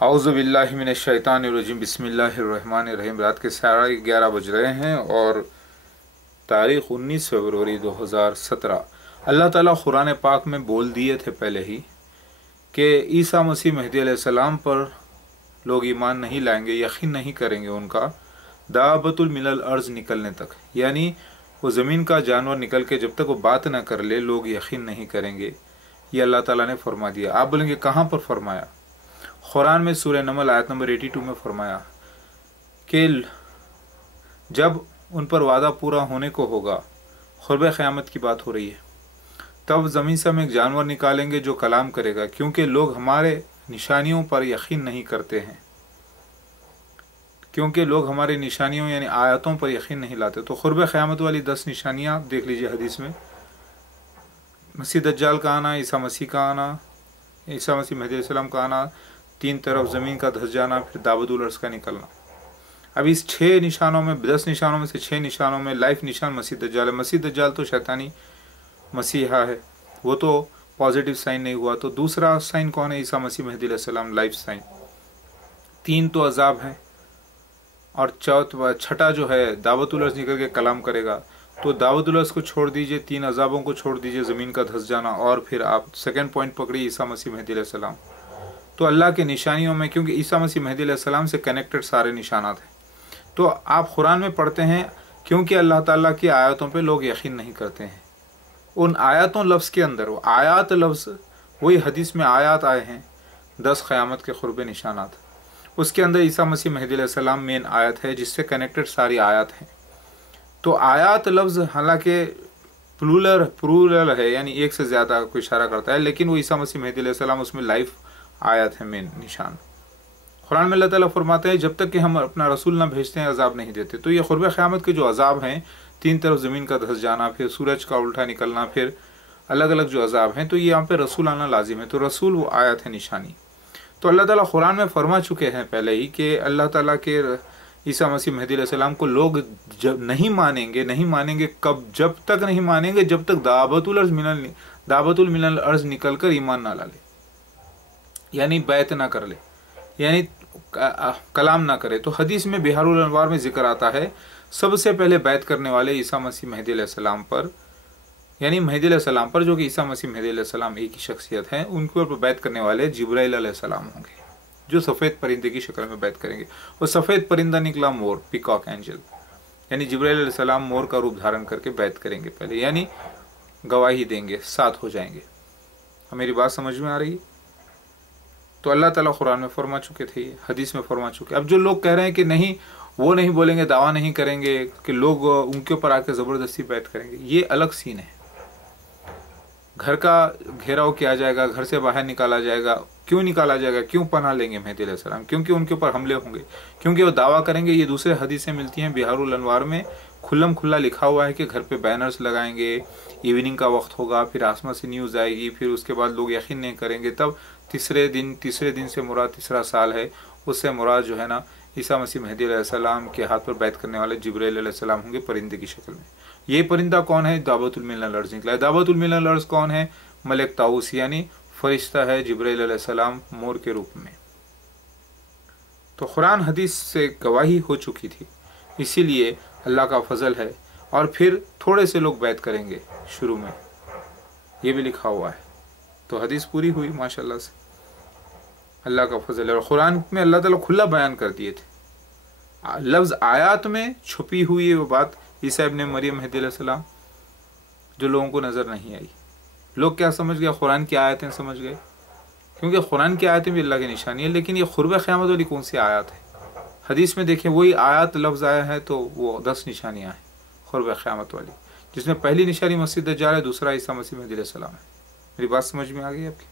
औज़ु बिल्लाहि मिनश शैतानिर रजीम बिस्मिल्लाहिर्रहमानिर्रहीम। रात के 11:30 बज रहे हैं और तारीख़ 19 फरवरी 2017। अल्लाह ताला कुरान पाक में बोल दिए थे पहले ही कि ईसा मसीह मेहदी अलैहिस्सलाम पर लोग ईमान नहीं लाएंगे, यकीन नहीं करेंगे उनका दाबतुल मिनल अर्ज़ निकलने तक, यानी वो ज़मीन का जानवर निकल के जब तक वो बात ना कर ले लोग यकीन नहीं करेंगे। ये अल्लाह ताला ने फरमा दिया। आप बोलेंगे कहाँ पर फरमाया? कुरान में सूरह नमल आयत नंबर 82 में फरमाया कि जब उन पर वादा पूरा होने को होगा, क़ुर्ब क़यामत की बात हो रही है, तब ज़मीन से हम एक जानवर निकालेंगे जो कलाम करेगा, क्योंकि लोग हमारे निशानियों पर यकीन नहीं करते हैं, क्योंकि लोग हमारे निशानियों यानी आयतों पर यकीन नहीं लाते। तो क़ुर्ब क़यामत वाली 10 निशानियाँ देख लीजिए हदीस में। मसीह दज्जाल का आना, ईसा मसीह का आना, ईसा मसीह मेहदी अलैहिस्सलाम का आना, 3 तरफ ज़मीन का धस जाना, फिर दाबतुल अर्ज़ का निकलना। अब इस 6 निशानों में, 10 निशानों में से 6 निशानों में लाइफ निशान मसीह दज्जाल है। मसीह दज्जाल तो शैतानी मसीहा है, वो तो पॉजिटिव साइन नहीं हुआ। तो दूसरा साइन कौन है? ईसा मसीह मेहदी अलैहिस्सलाम, लाइफ साइन। 3 तो अजाब हैं और छठा जो है दावतुल अर्ज़ निकल के कलाम करेगा। तो दावतुल अर्ज़ को छोड़ दीजिए, 3 अजाबों को छोड़ दीजिए, ज़मीन का धस जाना, और फिर आप सेकंड पॉइंट पकड़िए ईसा मसीह मेहदी अलैहिस्सलाम। तो अल्लाह के निशानियों में, क्योंकि ईसा मसीह मेहदी अलैहिस्सलाम से कनेक्टेड सारे निशानात हैं, तो आप कुरान में पढ़ते हैं क्योंकि अल्लाह ताला की आयतों पे लोग यकीन नहीं करते हैं। उन आयतों लफ्ज़ के अंदर, वो आयात लफ्ज़, वही हदीस में आयात आए हैं 10 क़यामत के क़ुर्ब निशानात, उसके अंदर ईसा मसीह मेहदी अलैहिस्सलाम मेन आयत है जिससे कनेक्टेड सारी आयत हैं। तो आयात लफ्ज़ हालांकि प्लूरल है, यानी एक से ज़्यादा को इशारा करता है, लेकिन वो ईसा मसीह मेहदी अलैहिस्सलाम उसमें लाइफ आयत है, मेन निशान। कुरान में अल्लाह ताला फरमाते हैं जब तक कि हम अपना रसूल ना भेजते हैं अजाब नहीं देते। तो ये क़ुर्ब क़यामत के जो अजाब हैं, 3 तरफ ज़मीन का धस जाना, फिर सूरज का उल्टा निकलना, फिर अलग अलग जो अजाब हैं, तो ये यहाँ पे रसूल आना लाजिम है। तो रसूल वो आयत है, निशानी। तो अल्लाह ताला कुरान में फरमा चुके हैं पहले ही कि अल्लाह ताला के ईसा मसीह मेहदी अलैहिस्सलाम को लोग जब नहीं मानेंगे कब? जब तक नहीं मानेंगे जब तक दाबतुल मिनल अर्ज़ निकल कर ईमान ना ला ले, यानी बैत ना कर ले, यानी कलाम ना करे। तो हदीस में बिहारुल अनवार में जिक्र आता है सबसे पहले बैत करने वाले ईसा मसीह मेहदी अलैहिस्सलाम पर, यानी मेहदी अलैहिस्सलाम पर, जो कि ईसा मसीह मेहदी अलैहिस्सलाम एक ही शख्सियत है, उनके ऊपर बैत करने वाले जिब्राइल अलैहिस्सलाम होंगे, जो सफ़ेद परिंदे की शक्ल में बैत करेंगे। वो सफ़ेद परिंदा निकला मोर, पीकॉक एंजल, यानी जिब्राइल अलैहिस्सलाम मोर का रूप धारण करके बैत करेंगे पहले, यानी गवाही देंगे, साथ हो जाएंगे। मेरी बात समझ में आ रही है? तो अल्लाह ताला कुरान में फरमा चुके थे, हदीस में फरमा चुके। अब जो लोग कह रहे हैं कि नहीं, वो नहीं बोलेंगे, दावा नहीं करेंगे कि लोग उनके ऊपर आके ज़बरदस्ती बैत करेंगे, ये अलग सीन है। घर का घेराव किया जाएगा, घर से बाहर निकाला जाएगा। क्यों निकाला जाएगा? क्यों पनाह लेंगे मेहदी अलैहिस्सलाम? क्योंकि उनके ऊपर हमले होंगे, क्योंकि वो दावा करेंगे। ये दूसरे हदीसें मिलती हैं, बिहारुल अनवार में खुल्लम खुल्ला लिखा हुआ है कि घर पे बैनर्स लगाएंगे, इवनिंग का वक्त होगा, फिर आसमान से न्यूज़ आएगी, फिर उसके बाद लोग यकीन नहीं करेंगे। तब तीसरे दिन से मुराद तीसरा साल है, उससे मुराद जो है ना ईसा मसीह मेहदी अलैहिस्सलाम के हाथ पर बैत करने वाले जिब्राइल अलैहिस्सलाम होंगे परिंदे की शक्ल में। ये परिंदा कौन है? दाबतुल मिनल अर्ज़ निकला है। दाबतुल मिनल अर्ज़ कौन है? मलिक ताऊस, यानी फरिश्ता है जिब्राइल अलैहिस्सलाम मोर के रूप में। तो कुरान हदीस से गवाही हो चुकी थी, इसीलिए अल्लाह का फजल है। और फिर थोड़े से लोग बैत करेंगे शुरू में, ये भी लिखा हुआ है। तो हदीस पूरी हुई माशाल्लाह से, अल्लाह का फजल है। और कुरान में अल्लाह ताला खुला बयान कर दिए थे, लफ्ज़ आयात में छुपी हुई वो बात ईसा इब्न मरियम मेहदी अलैहिस्सलाम, जो लोगों को नज़र नहीं आई। लोग क्या समझ गए? कुरान की आयतें समझ गए, क्योंकि कुरान की आयतें भी अल्लाह की निशानी है। लेकिन ये क़ुर्ब क़यामत वाली कौन सी आयत है? हदीस में देखें, वही आयत लफ्ज़ आया है, तो वो 10 निशानियाँ हैं क़ुर्ब क़यामत वाली, जिसमें पहली निशानी मसीह दज्जाल है, दूसरा ईसा मसीह मेहदी अलैहिस्सलाम है। मेरी बात समझ में आ गई आपकी?